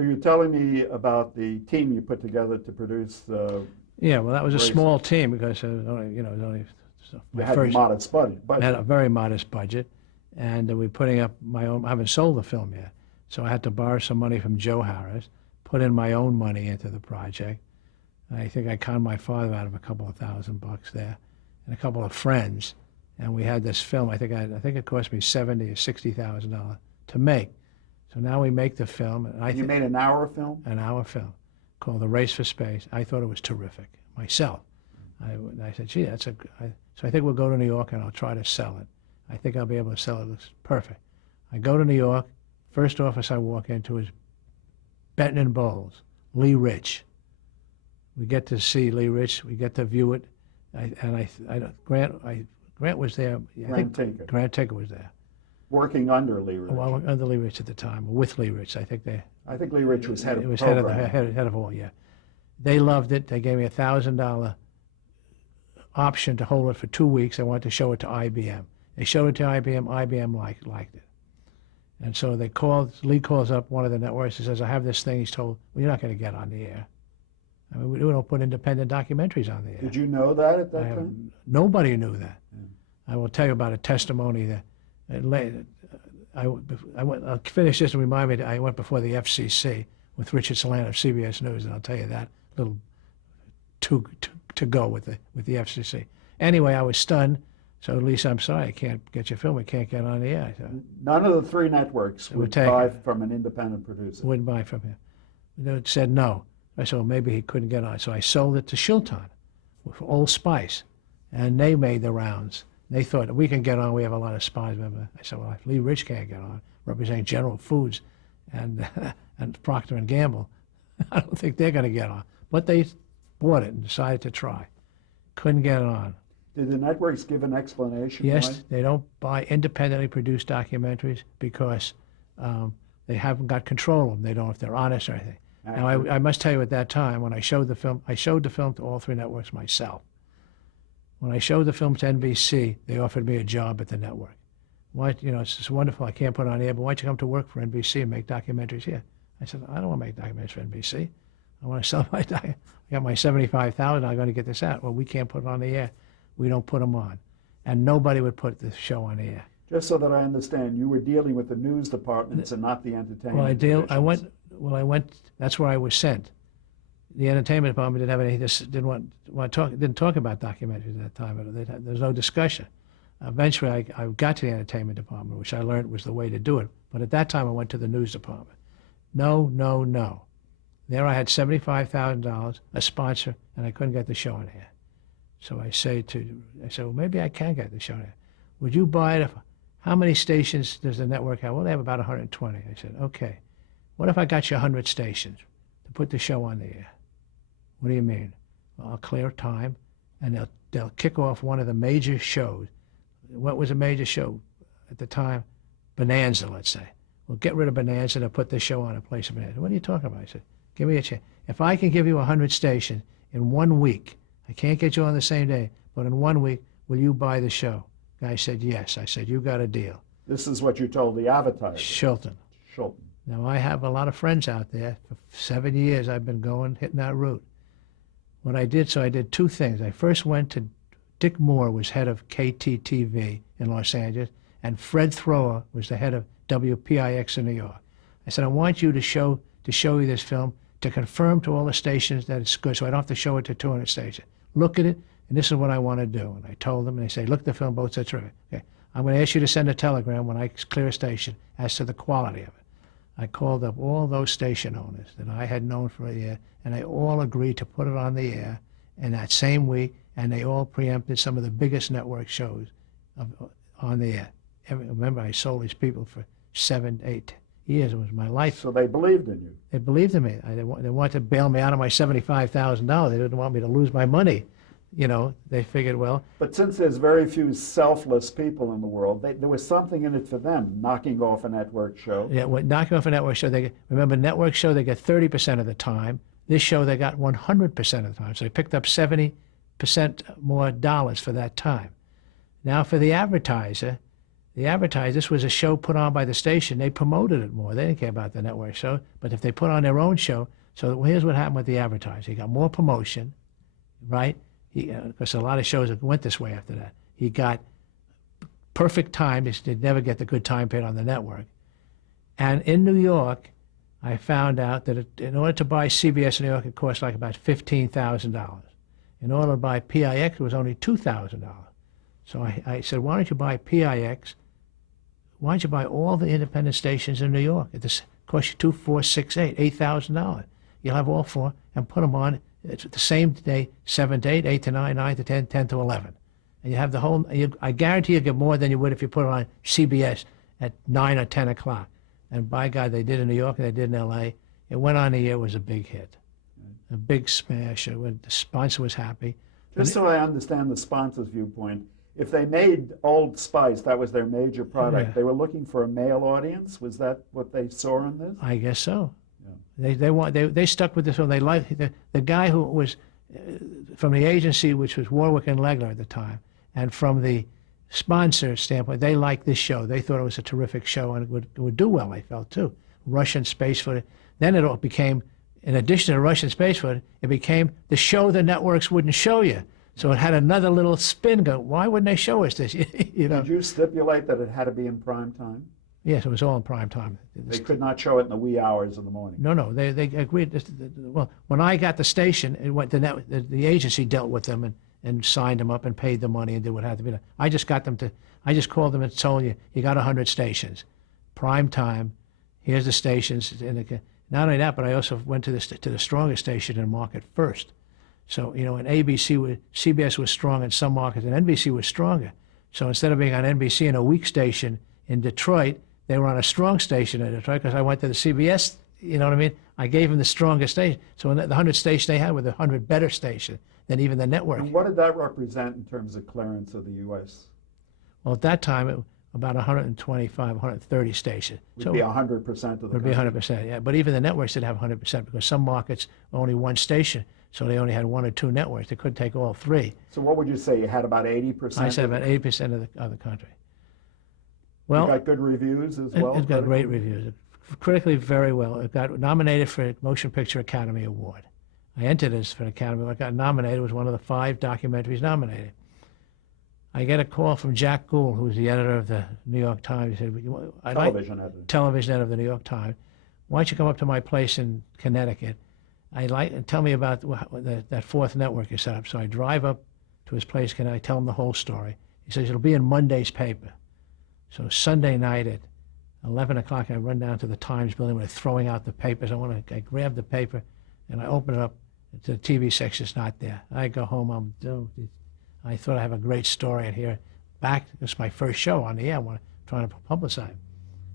So you're telling me about the team you put together to produce Yeah, well, that was a Racing. small team because it was only, it was only You my had first. a modest budget. I had a very modest budget, and we're putting up my own. I haven't sold the film yet, so I had to borrow some money from Joe Harris, put in my own money into the project. I think I conned my father out of a couple of $1,000 there, and a couple of friends, and we had this film. I think it cost me $70,000 or $60,000 to make. So now we make the film, and You made an hour film? an hour film called The Race for Space. I thought it was terrific myself. I said, gee, so I think we'll go to New York and I'll try to sell it. I think I'll be able to sell it. It's perfect. I go to New York. First office I walk into is Benton and Bowles, Lee Rich. We get to see Lee Rich. We get to view it. Grant was there. Grant Tinker. Grant Tinker was there. Working under Lee Rich. Well, under Lee Rich at the time, or with Lee Rich. I think Lee Rich was head of it was the head of program. head of all. Yeah, they loved it. They gave me $1,000 option to hold it for 2 weeks. I wanted to show it to IBM. They showed it to IBM. IBM liked it, and so Lee calls up one of the networks and says, "I have this thing." He's told, "Well, you're not going to get on the air. I mean, we don't put independent documentaries on the air." Did you know that at that time? Nobody knew that. I will tell you about a testimony that I'll finish this and remind me that I went before the FCC with Richard Salant of CBS News, and I'll tell you that little to go with the FCC. Anyway, I was stunned. So at least I'm sorry, I can't get your film. I can't get on the air. So, none of the three networks would buy from an independent producer. Wouldn't buy from him. They said no. I said, well, maybe he couldn't get on. So I sold it to Shilton for Old Spice, and they made the rounds. They thought, we can get on. We have a lot of spies. Remember? I said, well, if Lee Rich can't get on, representing General Foods and Procter & Gamble, I don't think they're going to get on. But they bought it and decided to try. Couldn't get on. Did the networks give an explanation? Yes, why? they don't buy independently produced documentaries because they haven't got control of them. They don't know if they're honest or anything. Now, I must tell you, at that time, when I showed the film to all three networks myself. When I showed the film to NBC, they offered me a job at the network. Why, it's just wonderful. I can't put it on air, but why don't you come to work for NBC and make documentaries here? I said, I don't want to make documentaries for NBC. I want to sell my I got my $75,000. I'm going to get this out. Well, we can't put it on the air. We don't put them on. And nobody would put the show on the air. Just so that I understand, you were dealing with the news departments and not the entertainment divisions. I went, that's where I was sent. The entertainment department didn't have any, didn't talk about documentaries at that time. There was no discussion. Eventually, I got to the entertainment department, which I learned was the way to do it. But at that time, I went to the news department. No, no, no. There I had $75,000, a sponsor, and I couldn't get the show on air. So I said, well, maybe I can get the show on air. Would you buy it? How many stations does the network have? Well, they have about 120. I said, okay. What if I got you 100 stations to put the show on the air? What do you mean? Well, I'll clear time, and they'll kick off one of the major shows. What was a major show at the time? Bonanza, let's say. Well, get rid of Bonanza and put the show on in place of Bonanza. What are you talking about? I said, give me a chance. If I can give you 100 stations in 1 week, I can't get you on the same day, but in 1 week, will you buy the show? Guy said, yes. I said, you got a deal. This is what you told the advertiser. Shilton. Now, I have a lot of friends out there. For 7 years, I've been hitting that route. What I did, I did two things. I first went to Dick Moore, was head of KTTV in Los Angeles, and Fred Thrower was the head of WPIX in New York. I said, I want you to show you this film to confirm to all the stations that it's good, so I don't have to show it to 200 stations. Look at it, and this is what I want to do. And I told them, and they say, look at the film, both sets are terrific. Okay. I'm going to ask you to send a telegram when I clear a station as to the quality of it. I called up all those station owners that I had known for a year, and they all agreed to put it on the air in that same week, and they all preempted some of the biggest network shows on the air. Remember, I sold these people for 7, 8 years. It was my life. So they believed in you. They believed in me. They wanted to bail me out of my $75,000. They didn't want me to lose my money. They figured, well. But since there's very few selfless people in the world, there was something in it for them, knocking off a network show. Yeah, knocking off a network show. Remember, network show, they get 30% of the time. This show, they got 100% of the time. So they picked up 70% more dollars for that time. Now, for the advertiser the advertisers, this was a show put on by the station. They promoted it more. They didn't care about the network show. But if they put on their own show, so well, here's what happened with the advertiser. He got more promotion, right? Because a lot of shows went this way after that. He got perfect time. They'd never get the good time paid on the network. And in New York, I found out that in order to buy CBS in New York, it cost like about $15,000. In order to buy PIX, it was only $2,000. So I said, why don't you buy PIX? Why don't you buy all the independent stations in New York? It costs you $2, $4, $6, $8, $8,000. You'll have all four and put them on the same day, 7 to 8, 8 to 9, 9 to 10, 10 to 11. And you have the whole, I guarantee you get more than you would if you put it on CBS at 9 or 10 o'clock. And by God, they did in New York and they did in L.A. It went on the air, it was a big hit, a big smash. The sponsor was happy. Just so I understand the sponsor's viewpoint, if they made Old Spice, that was their major product, Yeah. they were looking for a male audience? Was that what they saw in this? I guess so. Yeah. They stuck with this one. They liked the guy who was from the agency, which was Warwick and Legler at the time, and from the sponsor standpoint, they liked this show. They thought it was a terrific show, and it would do well, they felt, too. Russian space footage. Then it all became, in addition to Russian space footage, it became the show the networks wouldn't show you. So it had another little spin go, why wouldn't they show us this? You know? Did you stipulate that it had to be in prime time? Yes, it was all in prime time. They could not show it in the wee hours of the morning. No, they agreed. Well, when I got the station, it went the agency dealt with them and signed them up and paid the money and did what had to be done. I just called them and told you got 100 stations, prime time. Here's the stations. And not only that, but I also went to the strongest station in the market first. So and CBS was strong in some markets, and NBC was stronger. So instead of being on NBC in a weak station in Detroit, they were on a strong station in Detroit because I went to the CBS. You know what I mean? I gave them the strongest station. So the 100 stations they had were the 100 better station than even the network. And what did that represent in terms of clearance of the U.S.? Well, at that time, it was about 125, 130 stations. Would be 100% of the Would be 100%, yeah. But even the networks didn't have 100% because some markets only one station, so they only had one or two networks. They couldn't take all three. So what would you say? You had about 80%? I said about 80% of the country. Well, it got good reviews as well? It got great reviews. Critically, very well. It got nominated for a Motion Picture Academy Award. I entered this for an Academy. I got nominated. It was one of the 5 documentaries nominated. I get a call from Jack Gould, who was the editor of the New York Times. He said, television editor of the New York Times. Why don't you come up to my place in Connecticut? And tell me about that 4th network you set up. So I drive up to his place, and I tell him the whole story. He says, it'll be in Monday's paper. So Sunday night at 11 o'clock, I run down to the Times building when they're throwing out the papers. I grab the paper, and I open it up. The TV section's not there. I go home. I thought I have a great story in here. Back, it's my first show on the air. I'm trying to publicize.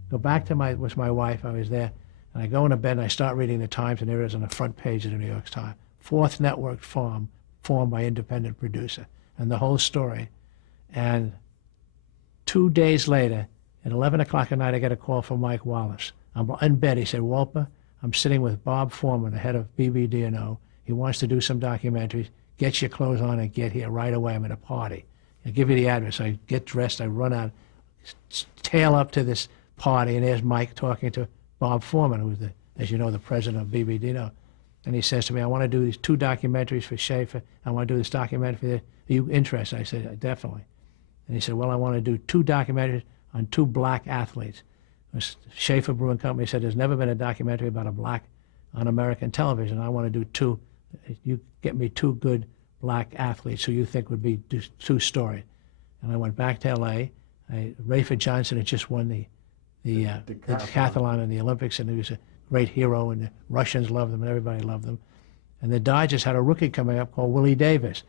Go back to my wife. I was there, and I go into bed and I start reading the Times, and there it is on the front page of the New York Times. 4th network formed by independent producer, and the whole story. And 2 days later, at 11 o'clock at night, I get a call from Mike Wallace. I'm in bed. He said, Wolper, I'm sitting with Bob Foreman, the head of BBD&O. He wants to do some documentaries. Get your clothes on and get here right away. I'm at a party. I'll give you the address. I get dressed. I run out, tail up to this party, and there's Mike talking to Bob Foreman, who's, as you know, the president of BBD&O. And he says to me, I want to do these 2 documentaries for Schaefer. I want to do this documentary for you. Are you interested? I said, definitely. And he said, well, I want to do 2 documentaries on 2 black athletes. Schaefer Brewing Company said there's never been a documentary about a black on American television. I want to do 2. You get me 2 good black athletes who you think would be 2 stories. And I went back to L.A. Rayford Johnson had just won the decathlon in the Olympics, and he was a great hero, and the Russians loved him, and everybody loved him. And the Dodgers had a rookie coming up called Willie Davis,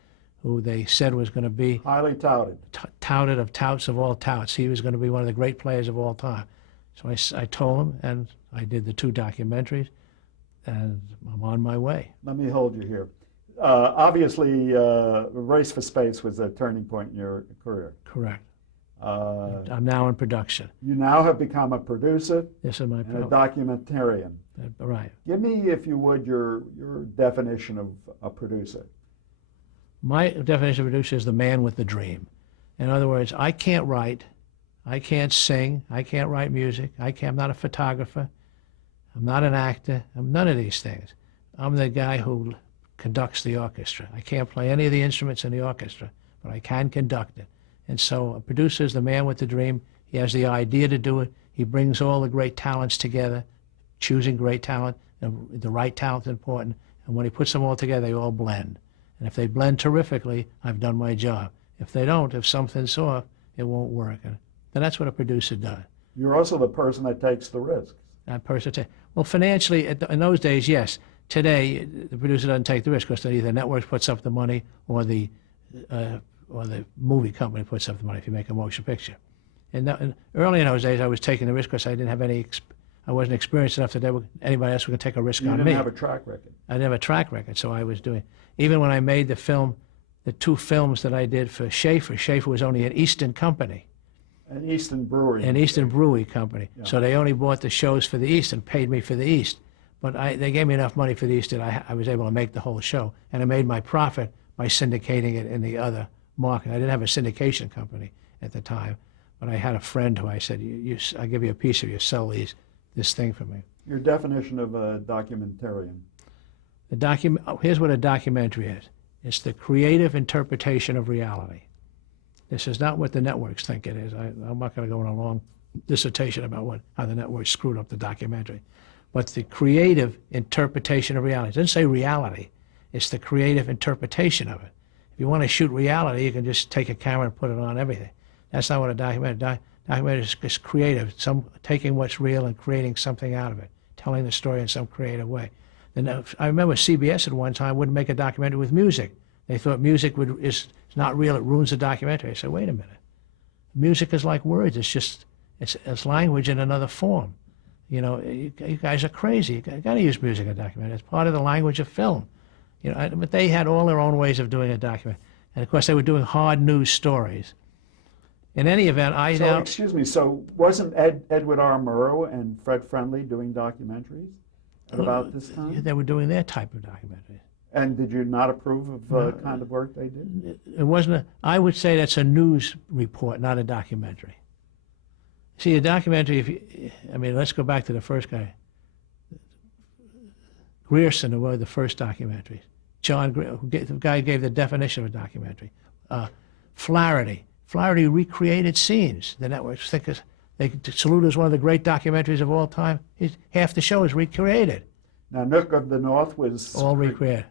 who they said was going to be highly touted. Touted of touts of all touts. He was going to be one of the great players of all time. So I told him, and I did the 2 documentaries, and I'm on my way. Let me hold you here. Obviously, Race for Space was a turning point in your career. Correct. I'm now in production. You now have become a producer This is my and a documentarian. Right. Give me, if you would, your definition of a producer. My definition of producer is the man with the dream. In other words, I can't write, I can't sing. I can't write music. I'm not a photographer. I'm not an actor. I'm none of these things. I'm the guy who conducts the orchestra. I can't play any of the instruments in the orchestra, but I can conduct it. And so a producer is the man with the dream. He has the idea to do it. He brings all the great talents together, choosing great talent. And the right talent is important. And when he puts them all together, they all blend. And if they blend terrifically, I've done my job. If they don't, if something's off, it won't work. And that's what a producer does. You're also the person that takes the risks. That person well, financially, in those days, yes. Today, the producer doesn't take the risk because either the network puts up the money or the movie company puts up the money if you make a motion picture. And early in those days, I was taking the risk because I didn't have I wasn't experienced enough that anybody else was going to take a risk on me. You didn't have a track record. I didn't have a track record, so I was doing. Even when I made the two films that I did for Schaefer was only an Eastern company. An Eastern brewery. An Eastern brewery company. Yeah. So they only bought the shows for the East and paid me for the East. But they gave me enough money for the East that I was able to make the whole show. And I made my profit by syndicating it in the other market. I didn't have a syndication company at the time, but I had a friend who I said, I'll give you a piece of you, sell this thing for me. Your definition of a documentarian. Here's what a documentary is. It's the creative interpretation of reality. This is not what the networks think it is. I'm not going to go on a long dissertation about how the networks screwed up the documentary. But the creative interpretation of reality. It doesn't say reality. It's the creative interpretation of it. If you want to shoot reality, you can just take a camera and put it on everything. That's not what a documentary is creative. Taking what's real and creating something out of it, telling the story in some creative way. And I remember CBS at one time wouldn't make a documentary with music. They thought music is not real, it ruins the documentary. I said, wait a minute. Music is like words. It's language in another form. You know, you guys are crazy. You got to use music in a documentary. It's part of the language of film. You know, but they had all their own ways of doing a documentary. And of course, they were doing hard news stories. In any event, excuse me, so wasn't Edward R. Murrow and Fred Friendly doing documentaries at about this time? They were doing their type of documentary. And did you not approve of the kind of work they did? It wasn't I would say that's a news report, not a documentary. See, a documentary, let's go back to the first guy. Grierson, who wrote the first documentaries. The guy who gave the definition of a documentary. Flaherty. Flaherty recreated scenes. The networks think they salute as one of the great documentaries of all time. Half the show is recreated. Now, Nook of the North was... all recreated.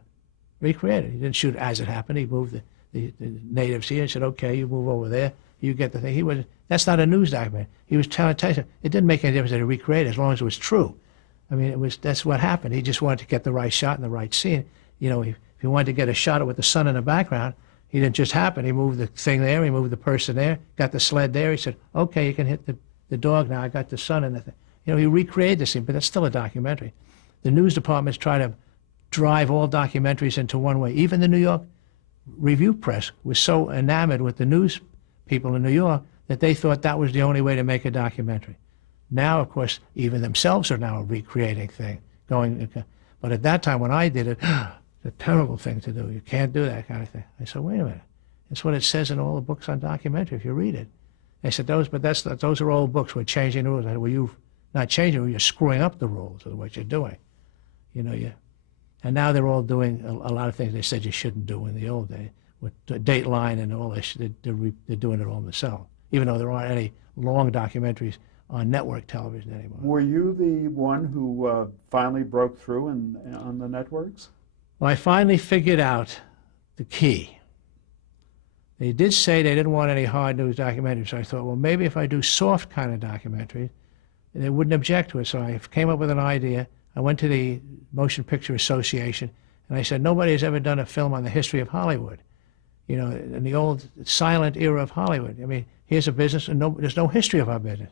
Recreated. He didn't shoot as it happened. He moved the natives here and said, okay, you move over there. You get the thing. That's not a news documentary. He was trying to tell you, it didn't make any difference that he recreated as long as it was true. That's what happened. He just wanted to get the right shot and the right scene. You know, if he wanted to get a shot with the sun in the background, he didn't just happen. He moved the thing there, he moved the person there, got the sled there. He said, okay, you can hit the dog now. I got the sun in the thing. You know, he recreated the scene, but that's still a documentary. The news departments try to drive all documentaries into one way. Even the New York Review Press was so enamored with the news people in New York that they thought that was the only way to make a documentary. Now, of course, even themselves are now recreating things. But at that time when I did it, it's a terrible thing to do. You can't do that kind of thing. I said, wait a minute. That's what it says in all the books on documentary if you read it. They said, those are old books. We're changing the rules. I said, well, you're not changing them. You're screwing up the rules of what you're doing. You know, and now they're all doing a lot of things they said you shouldn't do in the old days. With Dateline and all this, they're doing it all themselves, even though there aren't any long documentaries on network television anymore. Were you the one who finally broke through on the networks? Well, I finally figured out the key. They did say they didn't want any hard news documentaries, so I thought, well, maybe if I do soft kind of documentaries, they wouldn't object to it. So I came up with an idea. I went to the Motion Picture Association, and I said, nobody has ever done a film on the history of Hollywood. You know, in the old silent era of Hollywood. I mean, here's a business, and there's no history of our business.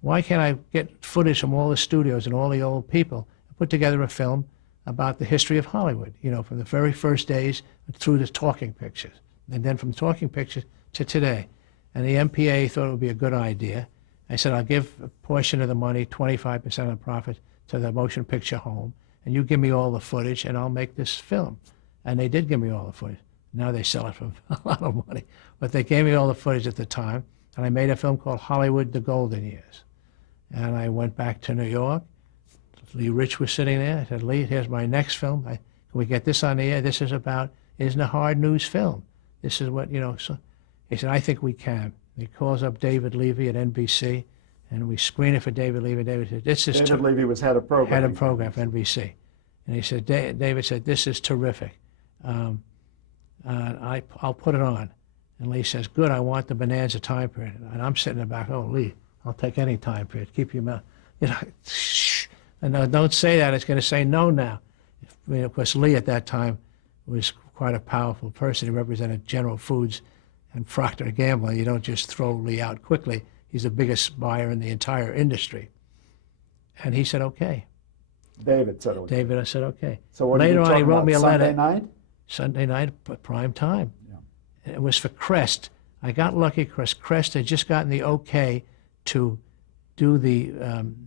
Why can't I get footage from all the studios and all the old people and put together a film about the history of Hollywood, you know, from the very first days through the talking pictures, and then from talking pictures to today. And the MPA thought it would be a good idea. I said, I'll give a portion of the money, 25% of the profit, to the motion picture home, and you give me all the footage, and I'll make this film. And they did give me all the footage. Now they sell it for a lot of money. But they gave me all the footage at the time. And I made a film called Hollywood, the Golden Years. And I went back to New York. Lee Rich was sitting there. I said, Lee, here's my next film. Can we get this on the air? This is about, isn't a hard news film. This is what, so he said, I think we can. He calls up David Levy at NBC, and we screen it for David Levy. David said, this is David Levy was head of program. Head of program for NBC. And he said, David said, this is terrific. I'll put it on. And Lee says, good, I want the Bonanza time period. And I'm sitting in the back, oh, Lee, I'll take any time period. Keep your mouth. Shh. And don't say that. It's going to say no now. I mean, of course, Lee at that time was quite a powerful person. He represented General Foods and Procter & Gamble. You don't just throw Lee out quickly. He's the biggest buyer in the entire industry. And he said, okay. David said okay. David, I said, okay. So what Later on, he wrote me a letter. Sunday night? Sunday night, prime time. Yeah. It was for Crest. I got lucky because Crest had just gotten the okay to do the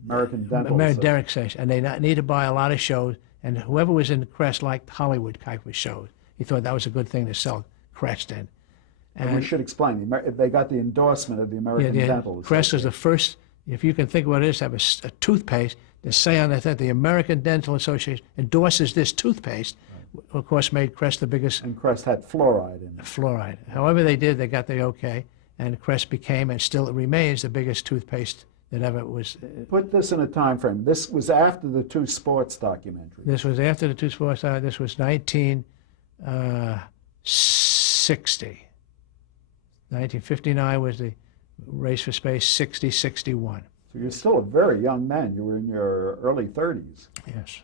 American Dental Derek session, and they need to buy a lot of shows. And whoever was in Crest liked Hollywood type of shows. He thought that was a good thing to sell Crest in. And we should explain. They got the endorsement of the American Dental Crest was the first, if you can think what it is, have a toothpaste to say on that the American Dental Association endorses this toothpaste. Right. Of course, made Crest the biggest. And Crest had fluoride in it. Fluoride. However they did, they got the okay, and Crest became and still remains the biggest toothpaste that ever was. Put this in a time frame. This was after the two sports documentaries. This was after the two sports. This was 1960. 1959 was the Race for Space. 61. So you're still a very young man. You were in your early 30s. Yes.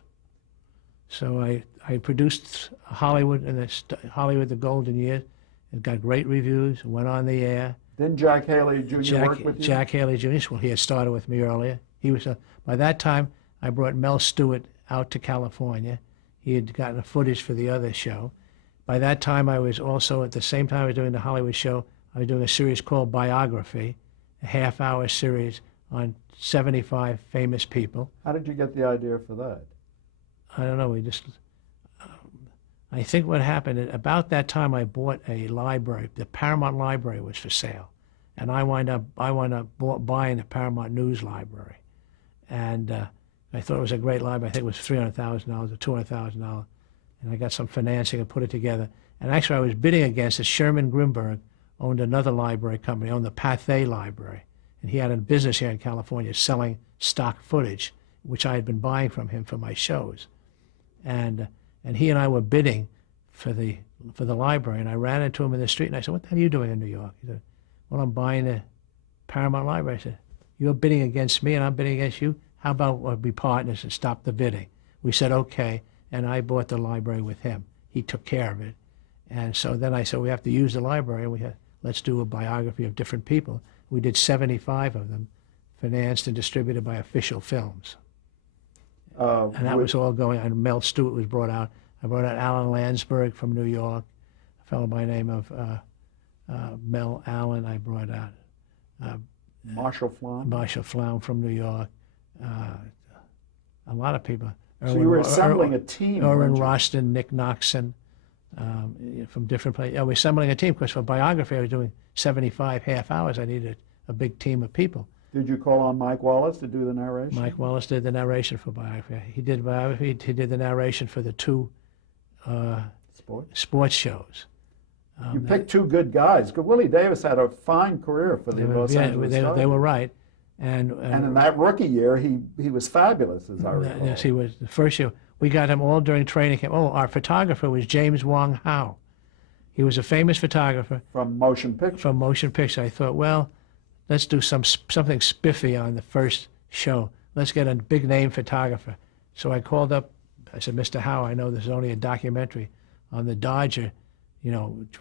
So I produced Hollywood and Hollywood, the Golden Years. It got great reviews. Went on the air. Didn't Jack Haley Jr. work with you? Jack Haley Jr. Well, he had started with me earlier. He was by that time. I brought Mel Stewart out to California. He had gotten the footage for the other show. By that time, I was also at the same time I was doing the Hollywood show. I was doing a series called Biography, a half-hour series on 75 famous people. How did you get the idea for that? I don't know. We just. I think what happened, about that time I bought a library. The Paramount Library was for sale. And I wound up buying the Paramount News Library. And I thought it was a great library. I think it was $300,000 or $200,000. And I got some financing and put it together. And actually I was bidding against it. Sherman Grimberg owned another library company, owned the Pathé Library. And he had a business here in California selling stock footage, which I had been buying from him for my shows. And he and I were bidding for the library, and I ran into him in the street, and I said, what the hell are you doing in New York? He said, well, I'm buying the Paramount Library. I said, you're bidding against me, and I'm bidding against you? How about we be partners and stop the bidding? We said, okay, and I bought the library with him. He took care of it. And so then I said, we have to use the library, and let's do a biography of different people. We did 75 of them, financed and distributed by Official Films. And that was all going on. Mel Stewart was brought out. I brought out Alan Landsberg from New York, a fellow by the name of Mel Allen. I brought out Marshall Flom. Marshall Flom from New York. A lot of people. So you were assembling a team. Orrin Roston, Nick Noxon, from different places. I was assembling a team because for biography I was doing 75 half hours. I needed a big team of people. Did you call on Mike Wallace to do the narration? Mike Wallace did the narration for biography. He did biography. He did the narration for the two sports shows. You picked two good guys. Willie Davis had a fine career for the Los Angeles Dodgers. They were right. And in that rookie year, he was fabulous, as I recall. Yes, he was. The first year, we got him all during training camp. Oh, our photographer was James Wong Howe. He was a famous photographer. From motion picture. From motion picture. I thought, well, let's do something spiffy on the first show. Let's get a big name photographer. So I called up, I said, Mr. Howe, I know there's only a documentary on the Dodger,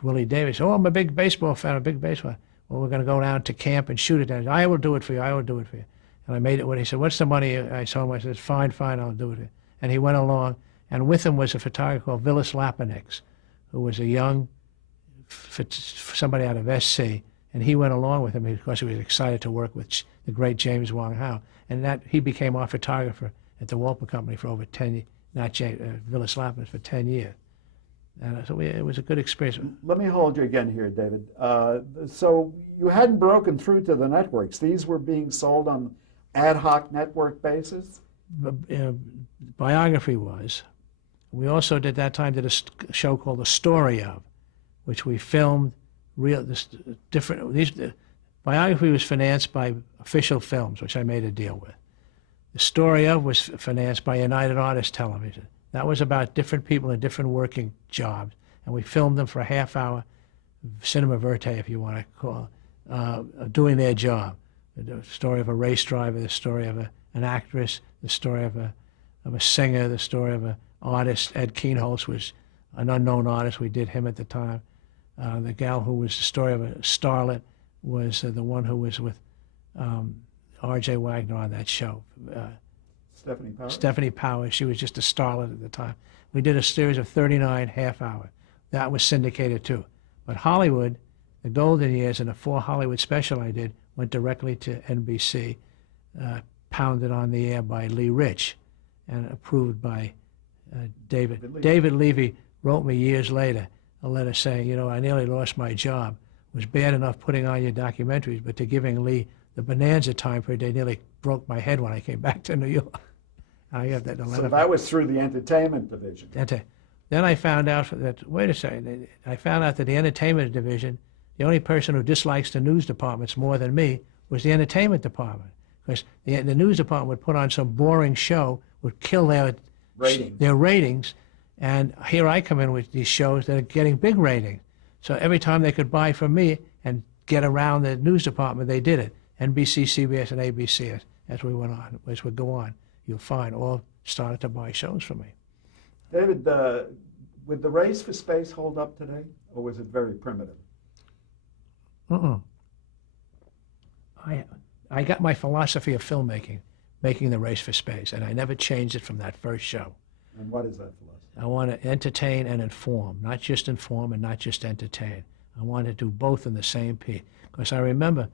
Willie Davis. Oh, I'm a big baseball fan, Well, we're going to go down to camp and shoot it. And I will do it for you, And I made it when he said, what's the money? I told him, I said, fine, I'll do it. And he went along, and with him was a photographer called Vilas Lapanix, who was a young, somebody out of SC. And he went along with him because he was excited to work with the great James Wong Howe. And that he became our photographer at the Wolper Company for over 10 years, not Vilas Lapanix, for 10 years. And so it was a good experience. Let me hold you again here, David. So you hadn't broken through to the networks. These were being sold on ad hoc network basis? Biography was. We also did that time did a show called The Story Of, which we filmed Biography was financed by Official Films, which I made a deal with. The Story Of was financed by United Artists Television. That was about different people in different working jobs, and we filmed them for a half hour, cinema verite, if you want to call it, doing their job. The story of a race driver, the story of an actress, the story of a singer, the story of an artist. Ed Keenholz was an unknown artist. We did him at the time. The gal who was the story of a starlet was the one who was with R.J. Wagner on that show. Stephanie Powers? Stephanie Powers. She was just a starlet at the time. We did a series of 39 half-hour. That was syndicated too. But Hollywood, the golden years and the 4 Hollywood special I did went directly to NBC, pounded on the air by Lee Rich and approved by David. David Levy wrote me years later a letter saying, I nearly lost my job. It was bad enough putting on your documentaries, but to giving Lee the bonanza time period, they nearly broke my head when I came back to New York. I got that letter. So that was through the entertainment division. Then I found out that, wait a second, I found out that the entertainment division, the only person who dislikes the news departments more than me was the entertainment department. Because the news department would put on some boring show, would kill their ratings. And here I come in with these shows that are getting big ratings. So every time they could buy from me and get around the news department, they did it. NBC, CBS, and ABC, as we went on, as we go on, you'll find all started to buy shows from me. David, would the race for space hold up today, or was it very primitive? I got my philosophy of filmmaking, making the race for space, and I never changed it from that first show. And what is that philosophy? I want to entertain and inform, not just inform and not just entertain. I want to do both in the same piece. Because I remember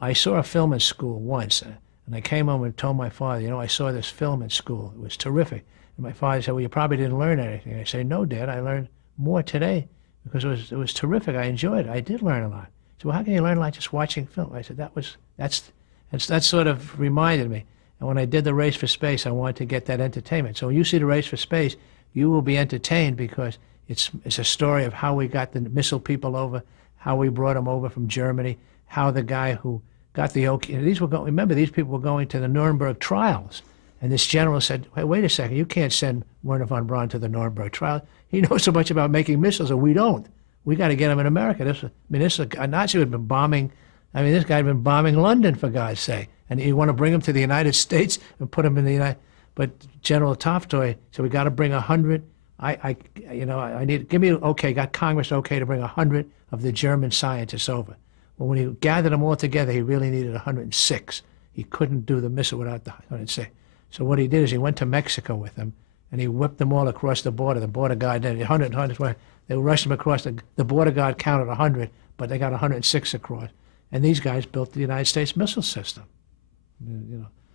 I saw a film in school once, and I came home and told my father, I saw this film in school. It was terrific. And my father said, well, you probably didn't learn anything. I said, no, Dad, I learned more today because it was terrific. I enjoyed it. I did learn a lot. He said, well, how can you learn a lot just watching film? I said, that sort of reminded me. And when I did the race for space, I wanted to get that entertainment. So when you see the race for space, you will be entertained because it's a story of how we got the missile people over, how we brought them over from Germany, how the guy who got the okay. Remember, these people were going to the Nuremberg trials. And this general said, hey, wait a second, you can't send Werner von Braun to the Nuremberg trial. He knows so much about making missiles, and we don't. We got to get him in America. This is a Nazi who had been bombing. This guy had been bombing London, for God's sake. And you want to bring him to the United States and put him in the United. But General Toftoy said, we got to bring 100. Got Congress okay to bring 100 of the German scientists over. Well, when he gathered them all together, he really needed 106. He couldn't do the missile without the 106. So what he did is he went to Mexico with them, and he whipped them all across the border. The border guard did 100, they rushed them across. The border guard counted 100, but they got 106 across. And these guys built the United States missile system.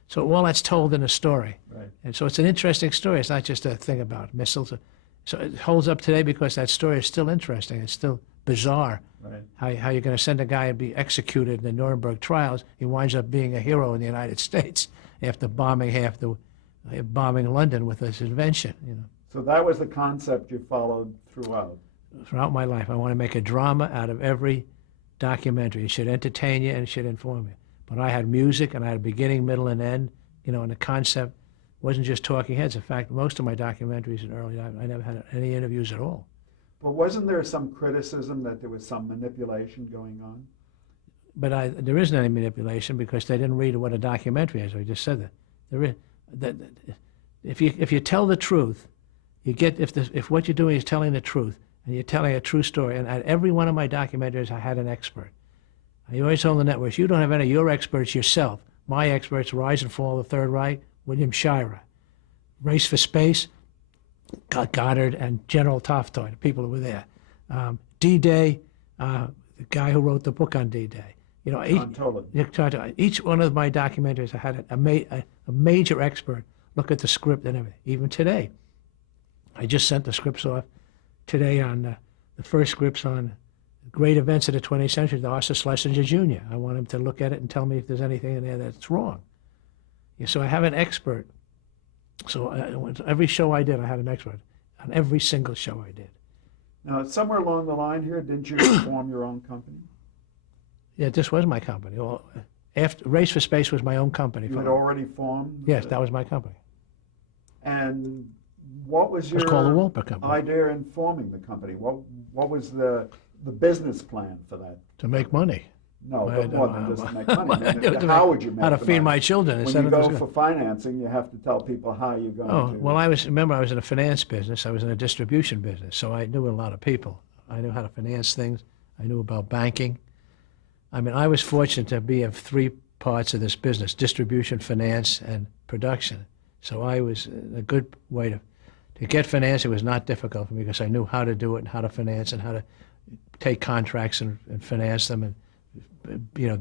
So all that's told in a story. Right. And so it's an interesting story. It's not just a thing about missiles. So it holds up today because that story is still interesting. It's still bizarre. Right. How you're going to send a guy and be executed in the Nuremberg trials. He winds up being a hero in the United States after bombing London with his invention. So that was the concept you followed throughout. Throughout my life, I want to make a drama out of every documentary. It should entertain you and it should inform you. But I had music and I had a beginning, middle, and end. And the concept wasn't just talking heads. In fact, most of my documentaries in early life, I never had any interviews at all. But wasn't there some criticism that there was some manipulation going on? But there isn't any manipulation because they didn't read what a documentary is. I just said that. If you tell the truth, you get if what you're doing is telling the truth and you're telling a true story. And at every one of my documentaries, I had an expert. I always told the networks, you don't have any of your experts yourself. My experts: Rise and Fall of the Third Reich, William Shirer, Race for Space, Goddard, and General Toftoy, the people who were there. D-Day, the guy who wrote the book on D-Day. Each one of my documentaries, I had a major expert look at the script and everything. Even today, I just sent the scripts off today on the first scripts on great events of the 20th century, the Arthur Schlesinger Jr. I want him to look at it and tell me if there's anything in there that's wrong. Yeah, so I have an expert. So every show I did, I had an expert on every single show I did. Now, somewhere along the line here, didn't you form your own company? Yeah, this was my company. Well, after Race for Space was my own company. You had already formed? Yes, that was my company. And what was your It was called the Wolper Company. idea in forming the company? What was the business plan for that? To make money. No, but more than just to make money. I mean, how would you make how to the feed money? my children. When you go for financing, you have to tell people how you're going to. Well, I was in a finance business. I was in a distribution business, so I knew a lot of people. I knew how to finance things. I knew about banking. I mean, I was fortunate to be of three parts of this business: distribution, finance, and production. So I was a good way to get finance. It was not difficult for me because I knew how to do it and how to finance and how to take contracts and finance them and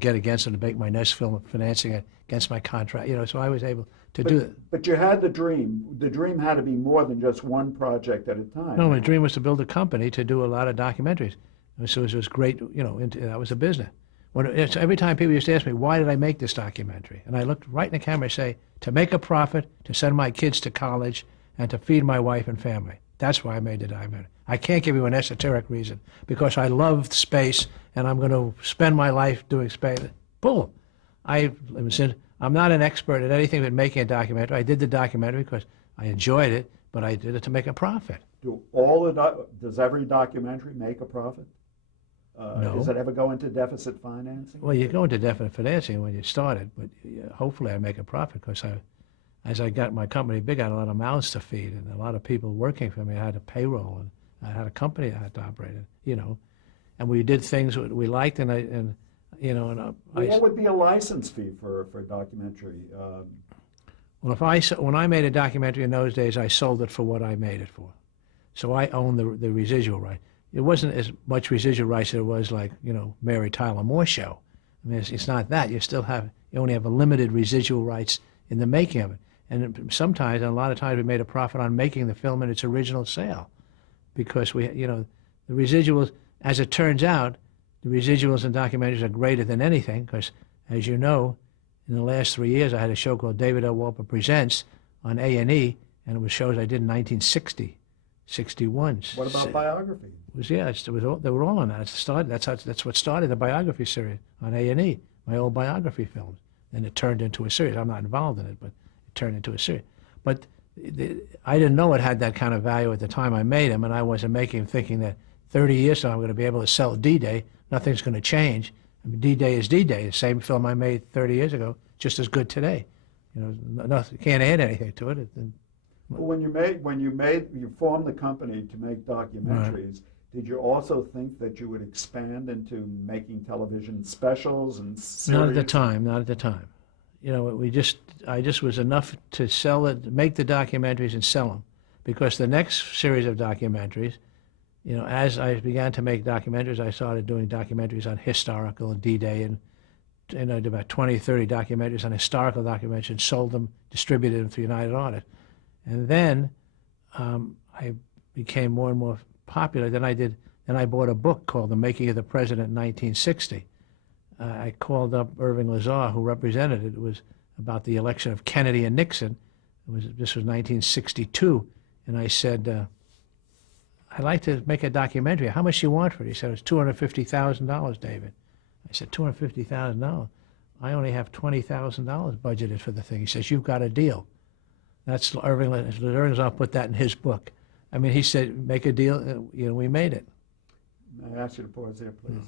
get against them to make my next film financing it against my contract. So I was able to do it. But you had the dream. The dream had to be more than just one project at a time. No, my dream was to build a company to do a lot of documentaries. So it was great. That was a business. Every time people used to ask me, why did I make this documentary? And I looked right in the camera and say, to make a profit, to send my kids to college, and to feed my wife and family. That's why I made the documentary. I can't give you an esoteric reason, because I love space, and I'm going to spend my life doing space. Bull. I'm not an expert at anything but making a documentary. I did the documentary because I enjoyed it, but I did it to make a profit. Does every documentary make a profit? No. Does it ever go into deficit financing? Well, you go into deficit financing when you started, but hopefully I make a profit because as I got my company big, I had a lot of mouths to feed and a lot of people working for me. I had a payroll and I had a company I had to operate in, and we did things that we liked what would be a license fee for a documentary? Well, when I made a documentary in those days, I sold it for what I made it for. So I owned the residual right. It wasn't as much residual rights as it was like, Mary Tyler Moore show. I mean, it's not that. You only have a limited residual rights in the making of it. And sometimes, and a lot of times, we made a profit on making the film in its original sale. Because the residuals, as it turns out, the residuals in documentaries are greater than anything because, as you know, in the last 3 years, I had a show called David L. Wolper Presents on A&E, and it was shows I did in 1960, 61. What about biography? They were all on that. That's what started the biography series on A&E, my old biography films. And it turned into a series. I'm not involved in it, but it turned into a series. But I didn't know it had that kind of value at the time I made them, and I wasn't making them thinking that 30 years from now I'm going to be able to sell D-Day. Nothing's going to change. I mean, D-Day is D-Day. The same film I made 30 years ago, just as good today. Nothing, can't add anything to it. Well, when you formed the company to make documentaries, right. Did you also think that you would expand into making television specials and series? Not at the time. I just was enough to sell it, make the documentaries and sell them. Because the next series of documentaries, as I began to make documentaries, I started doing documentaries on historical and D-Day, and I did about 20, 30 documentaries on historical documentaries and sold them, distributed them through United Artists. And then I became more and more popular. Then I bought a book called The Making of the President in 1960. I called up Irving Lazar, who represented it. It was about the election of Kennedy and Nixon. This was 1962. And I said, I'd like to make a documentary. How much do you want for it? He said, it's $250,000, David. I said, $250,000? I only have $20,000 budgeted for the thing. He says, you've got a deal. That's Irving Lazar put that in his book. I mean, he said, make a deal. We made it. May I ask you to pause there, please?